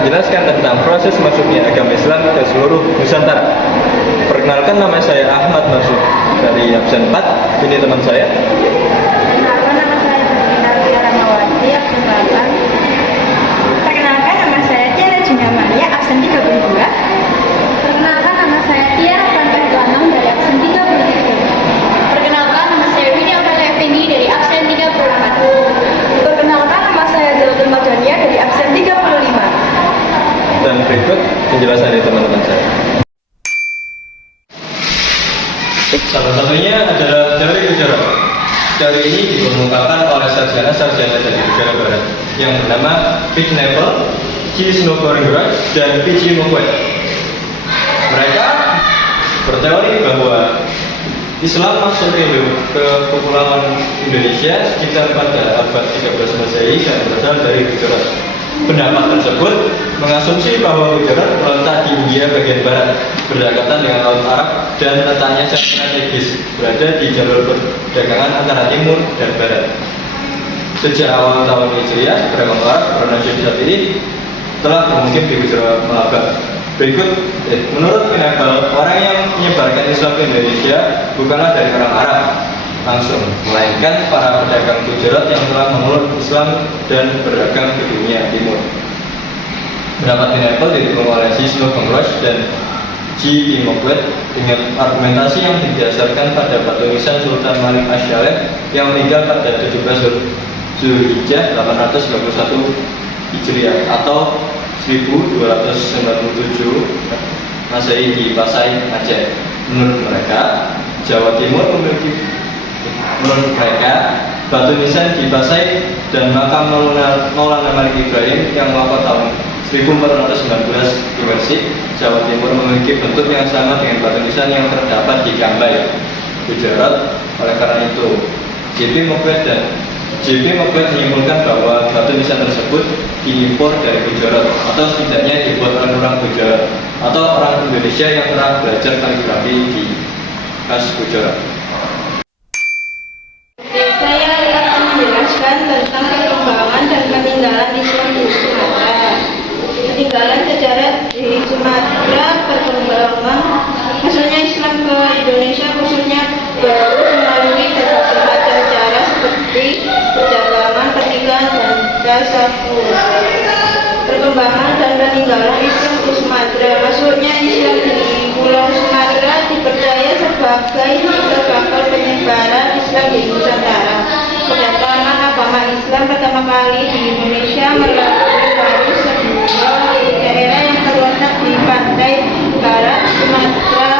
menjelaskan tentang proses masuknya agama Islam ke seluruh Nusantara. Perkenalkan, nama saya Ahmad Masuk dari absen 4. Ini teman saya. Perkenalkan, nama saya Tiara Mawati, absen 8. Perkenalkan, nama saya Tiara Juna Maria, absen 32. Perkenalkan, nama saya Tiara Fantah Duanong dari absen 33. Perkenalkan, nama saya Winnie Aurelia Effendi dari absen 34. Perkenalkan, nama saya Zelatul Madania dari absen 35. Dan berikut penjelasan dari teman-teman saya. Salah satunya adalah teori Gujarat. Teori ini dikemukakan oleh sarjana-sarjana dari Gujarat Barat yang bernama Big Neville, G. Snowboarding dan P.G. Mokwet. Mereka berteori bahwa Islam masuk ke kepulauan Indonesia sekitar pada abad 13 Masehi dan berasal dari Gujarat. Pendapat tersebut mengasumsi bahwa Gujarat terletak di India bagian barat, berdekatan dengan Laut Arab dan letaknya sangat strategis, berada di jalur perdagangan antara timur dan barat. Sejak awal tahun Hijriah, beragam Arab bernasib saat ini telah bermukim di Gujarat Malaba. Menurut Pinnacle, orang yang menyebarkan Islam ke Indonesia bukanlah dari orang Arab langsung, melainkan para pedagang Gujarat yang telah memeluk Islam dan berdagang ke dunia timur. Pendapat Pinnacle didukung oleh G. Snowboarding dan G. Mokwet dengan argumentasi yang didasarkan pada batu nisan Sultan Malik Asy'aleh yang meninggal pada 17 Zulhijjah 891 Hijriah atau 1297 Masehi di Pasai, Aceh. Menurut mereka, Menurut mereka, batu nisan di Pasai dan makam Maulana Malik Ibrahim yang wafat tahun 1419 di Gresik, Jawa Timur memiliki bentuk yang sama dengan batu nisan yang terdapat di Gambay, Gujarat. Oleh karena itu, J.P. Mokwet menyimpulkan bahwa batu nisan tersebut diimpor dari Gujarat atau setidaknya dibuat oleh orang Gujarat atau orang Indonesia yang pernah belajar kaligrafi di khas Gujarat. Saya akan menjelaskan tentang perkembangan dan peninggalan Islam di Sumatera. Peninggalan sejarah di Sumatera, perkembangan maksudnya Islam ke Indonesia khususnya baru melalui berbagai macam cara seperti perdagangan, pernikahan, dan tasawuf. Perkembangan dan peninggalan Islam di Sumatera. Masuknya Islam di Pulau Sumatera dipercaya sebagai cikal bakal penyebaran Islam di Nusantara. Kedatangan agama Islam pertama kali di Indonesia melalui baru sebuah daerah yang terletak di pantai barat Sumatera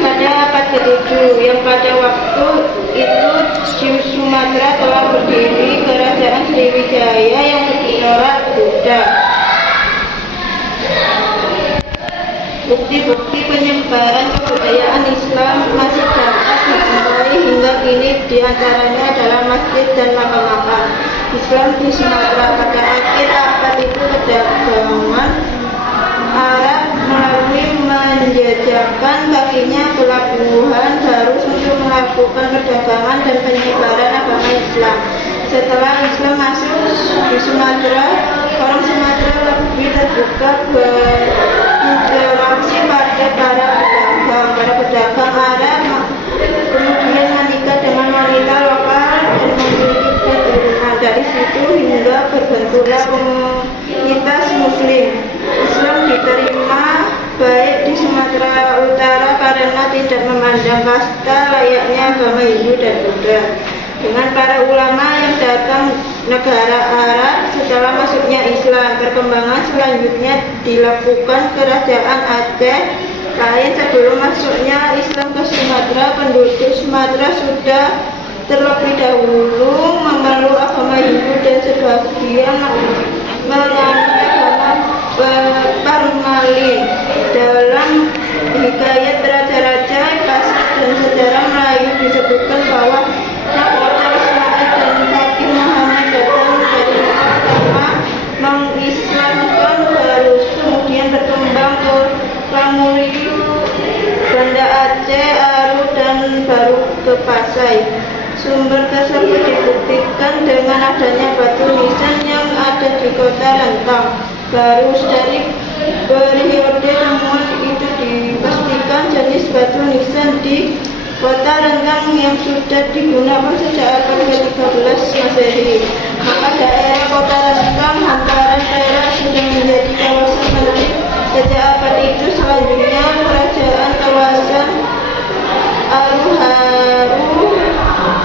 pada abad ke-7, yang pada waktu itu Sumatera telah berdiri kerajaan Sriwijaya yang bernorak Buddha. Bukti-bukti penyebaran kebudayaan Islam masih dapat dijumpai hingga kini, diantaranya adalah masjid dan makam-makam Islam di Sumatera. Pada akhir abad itu perdagangan Arab melalui menjejakkan kakinya pelabuhan baru untuk melakukan perdagangan dan penyebaran agama Islam. Setelah Islam masuk di Sumatera, orang Sumatera lebih terbuka berinteraksi pada para pedagang Arab, kemudian menikah dengan wanita lokal dan memiliki keturunan. Dari situ hingga berbentuklah komunitas Muslim. Islam diterima baik di Sumatera Utara karena tidak memandang kasta layaknya agama Hindu dan Buddha. Dengan para ulama yang datang negara Arab setelah masuknya Islam, perkembangan selanjutnya dilakukan kerajaan Aceh. Lain sebelum masuknya Islam ke Sumatera, penduduk Sumatera sudah terlebih dahulu memeluk agama Hindu dan sebagian menganut agama Parmalin. Dalam hikayat raja-raja Pasar dan sejarah Melayu disebutkan bahwa Mahkota Ismail dan Fakih Muhammad datang dari pertama mengislamkan Barus, kemudian berkembang ke Lamuriu, Banda Aceh, Aru, dan baru ke Pasai. Sumber tersebut dibuktikan dengan adanya batu nisan yang ada di kota Rentang. Baru dari periode temuan itu dipastikan jenis batu nisan di kota Rentang yang sudah digunakan sejak abad ke-13 Masehi. Maka daerah kota Rentang hamparan perak sudah menjadi kawasan penting sejak abad itu. Selanjutnya kerajaan kawasan Aruharu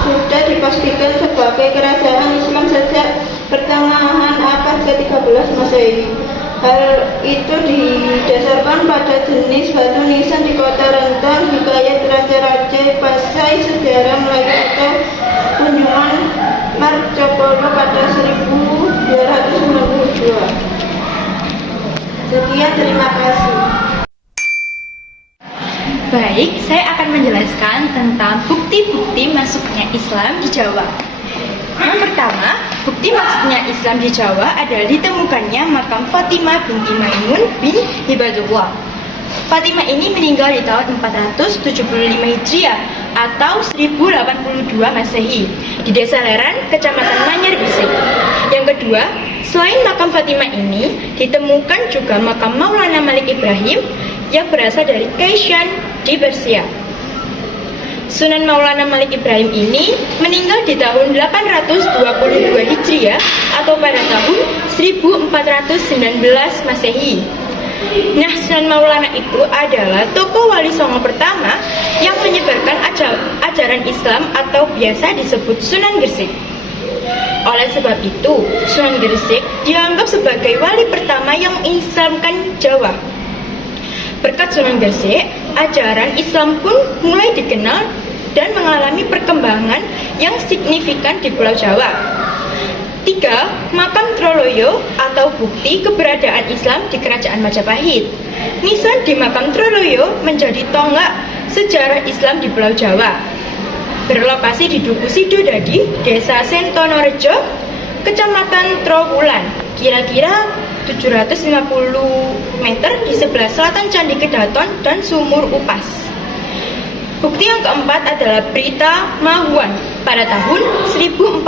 sudah dipastikan sebagai kerajaan Islam sejak pertengahan abad ke-13 Masehi. Hal itu didasarkan pada jenis batu nisan di kota Rentang, hikayat raja-raja Pasai, sejarah Melayu atau kunjungan Marcopolo pada 1292. Sekian, terima kasih. Baik, saya akan menjelaskan tentang bukti-bukti masuknya Islam di Jawa. Yang pertama, bukti masuknya Islam di Jawa adalah ditemukannya makam Fatimah binti Maimun bin Hibadullah. Fatimah ini meninggal di tahun 475 Hijriah atau 1082 Masehi di Desa Leran, Kecamatan Manyar, Gresik. Yang kedua, selain makam Fatimah ini, ditemukan juga makam Maulana Malik Ibrahim yang berasal dari Kaisyan di Persia. Sunan Maulana Malik Ibrahim ini meninggal di tahun 822 Hijriah atau pada tahun 1419 Masehi. Nah, Sunan Maulana itu adalah tokoh wali songo pertama yang menyebarkan ajaran Islam atau biasa disebut Sunan Gresik. Oleh sebab itu, Sunan Gresik dianggap sebagai wali pertama yang mengislamkan Jawa. Berkat Sunan Gresik, ajaran Islam pun mulai dikenal dan mengalami perkembangan yang signifikan di Pulau Jawa. 3. Makam Troloyo atau bukti keberadaan Islam di Kerajaan Majapahit. Nisan di makam Troloyo menjadi tonggak sejarah Islam di Pulau Jawa. Berlokasi di Duku Sidodadi, Desa Sentonorejo, Kecamatan Trowulan, kira-kira 750 meter di sebelah selatan Candi Kedaton dan Sumur Upas. Bukti yang keempat adalah Berita Mahuan pada tahun 1413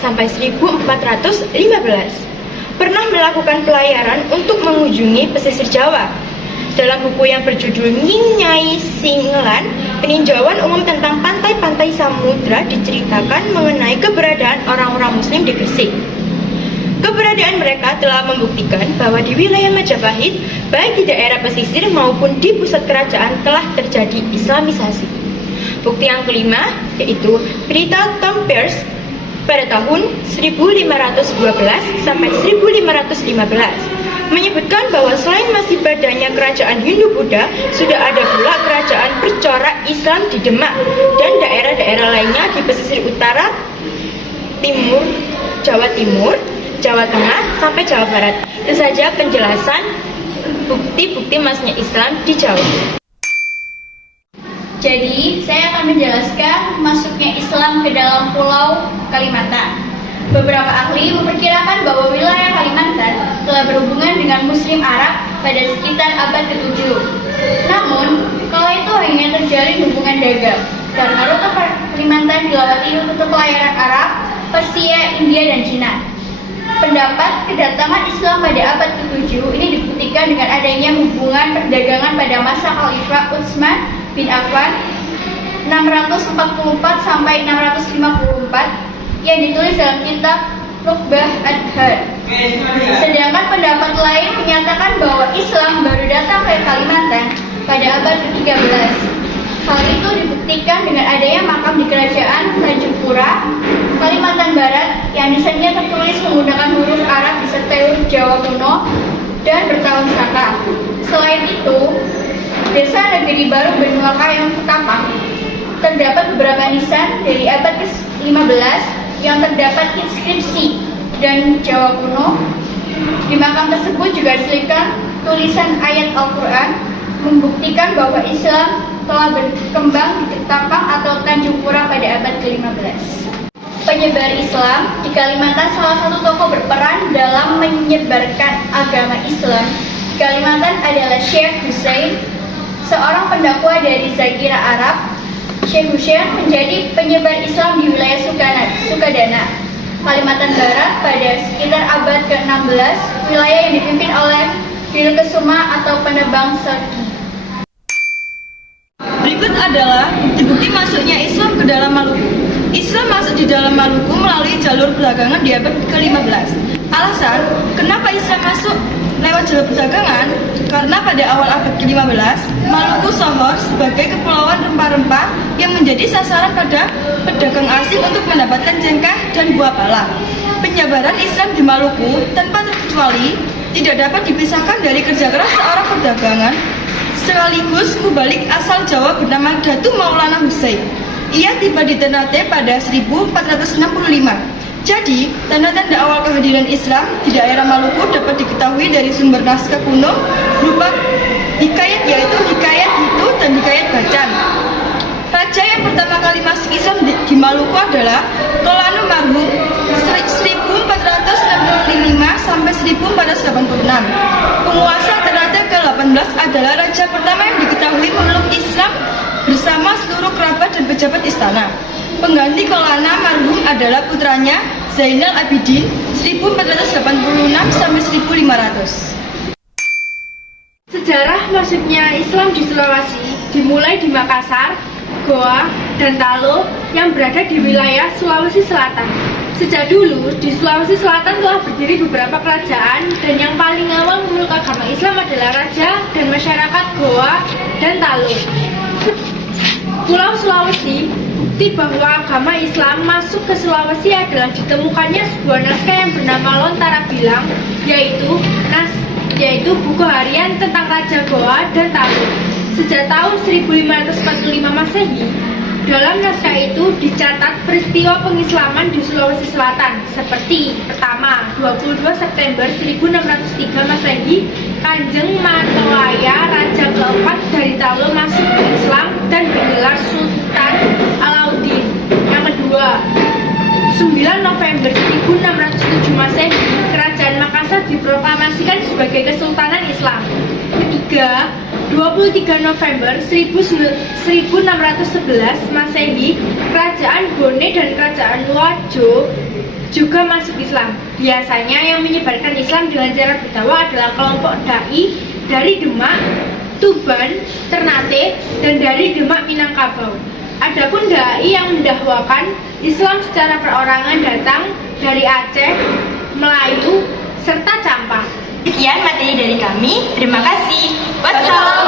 sampai 1415. Pernah melakukan pelayaran untuk mengunjungi pesisir Jawa. Dalam buku yang berjudul Nyai Singlan, peninjauan umum tentang pantai-pantai samudra diceritakan mengenai keberadaan orang-orang Muslim di Gresik. Keberadaan mereka telah membuktikan bahwa di wilayah Majapahit, baik di daerah pesisir maupun di pusat kerajaan telah terjadi Islamisasi. Bukti yang kelima yaitu Berita Tom Peirce pada tahun 1512 sampai 1515 menyebutkan bahwa selain masih badannya kerajaan Hindu-Buddha, sudah ada pula kerajaan bercorak Islam di Demak dan daerah-daerah lainnya di pesisir utara, timur, Jawa Timur, Jawa Tengah, sampai Jawa Barat. Itu saja penjelasan bukti-bukti masuknya Islam di Jawa. Jadi, saya akan menjelaskan masuknya Islam ke dalam Pulau Kalimantan. Beberapa ahli memperkirakan bahwa wilayah Kalimantan telah berhubungan dengan Muslim Arab pada sekitar abad ke-7. Namun, kala itu hanya terjalin hubungan dagang, karena rute Kalimantan dilewati rute pelayaran Arab, Persia, India, dan Cina. Pendapat kedatangan Islam pada abad ke-7 ini dibuktikan dengan adanya hubungan perdagangan pada masa Khalifah Utsman bin Affan 644 sampai 654 yang ditulis dalam kitab Nukhbah Adhar. Sedangkan pendapat lain menyatakan bahwa Islam baru datang ke Kalimantan pada abad ke-13. Hal itu dibuktikan dengan adanya makam di Kerajaan Tanjung Pura, Kalimantan Barat yang desainnya tertulis menggunakan huruf Arab disertai huruf Jawa kuno dan bertahun saka. Selain itu, Desa Negeri Baru Benua Kayong Ketapang terdapat beberapa nisan dari abad ke-15 yang terdapat inskripsi dan Jawa kuno. Di makam tersebut juga diselipkan tulisan ayat Al-Quran membuktikan bahwa Islam telah berkembang di Ketapang atau Tanjung Pura pada abad ke-15. Penyebar Islam di Kalimantan salah satu tokoh berperan dalam menyebarkan agama Islam di Kalimantan adalah Syekh Hussein, seorang pendakwa dari Zakira Arab. Syekh Hussein menjadi penyebar Islam di wilayah Sukadana. Kalimantan Barat pada sekitar abad ke-16, wilayah yang dipimpin oleh Dilkesuma atau penebang sergi. Berikut adalah bukti-bukti masuknya Islam ke dalam Maluku. Islam masuk di dalam Maluku melalui jalur perdagangan di abad ke-15. Alasan kenapa Islam masuk lewat jalur perdagangan? Karena pada awal abad ke-15, Maluku sohor sebagai kepulauan rempah-rempah yang menjadi sasaran pada pedagang asing untuk mendapatkan jengkeh dan buah pala. Penyebaran Islam di Maluku tanpa terkecuali tidak dapat dipisahkan dari kerja keras seorang perdagangan sekaligus mubalik asal Jawa bernama Datu Maulana Husain. Ia tiba di Ternate pada 1465. Jadi, tanda-tanda awal kehadiran Islam di daerah Maluku dapat diketahui dari sumber naskah kuno berupa hikayat, yaitu hikayat Hitu dan hikayat Bacan. Raja yang pertama kali masuk Islam di Maluku adalah Kolanu Marhum 1465 sampai 1486. Penguasa Ternate ke-18 adalah raja pertama yang diketahui memeluk Islam bersama seluruh kerabat dan pejabat istana. Pengganti Kolana Marhum adalah putranya Zainal Abidin 1486 sampai 1500. Sejarah masuknya Islam di Sulawesi dimulai di Makassar, Goa, dan Talo yang berada di wilayah Sulawesi Selatan. Sejak dulu, di Sulawesi Selatan telah berdiri beberapa kerajaan dan yang paling awal memeluk agama Islam adalah raja dan masyarakat Goa dan Talo. Pulau Sulawesi, bukti bahwa agama Islam masuk ke Sulawesi adalah ditemukannya sebuah naskah yang bernama Lontara Bilang, yaitu buku harian tentang Raja Goa dan Talo. Sejak tahun 1545 Masehi, dalam naskah itu dicatat peristiwa pengislaman di Sulawesi Selatan seperti pertama, 22 September 1603 Masehi, Kanjeng Matowaya Raja keempat dari Talo masuk ke Islam dan bergelar Sultan Alauddin. Yang kedua, 9 November 1607 Masehi, Kerajaan Makassar diproklamasikan sebagai Kesultanan Islam. Ketiga, 23 November 1611 Masehi, Kerajaan Bone dan Kerajaan Wajo juga masuk Islam. Biasanya yang menyebarkan Islam dengan cara berdakwah adalah kelompok dai dari Demak, Tuban, Ternate, dan dari Demak Minangkabau. Adapun dai yang mendakwakan Islam secara perorangan datang dari Aceh, Melayu, serta Campak. Sekian materi dari kami. Terima kasih. Wassalam.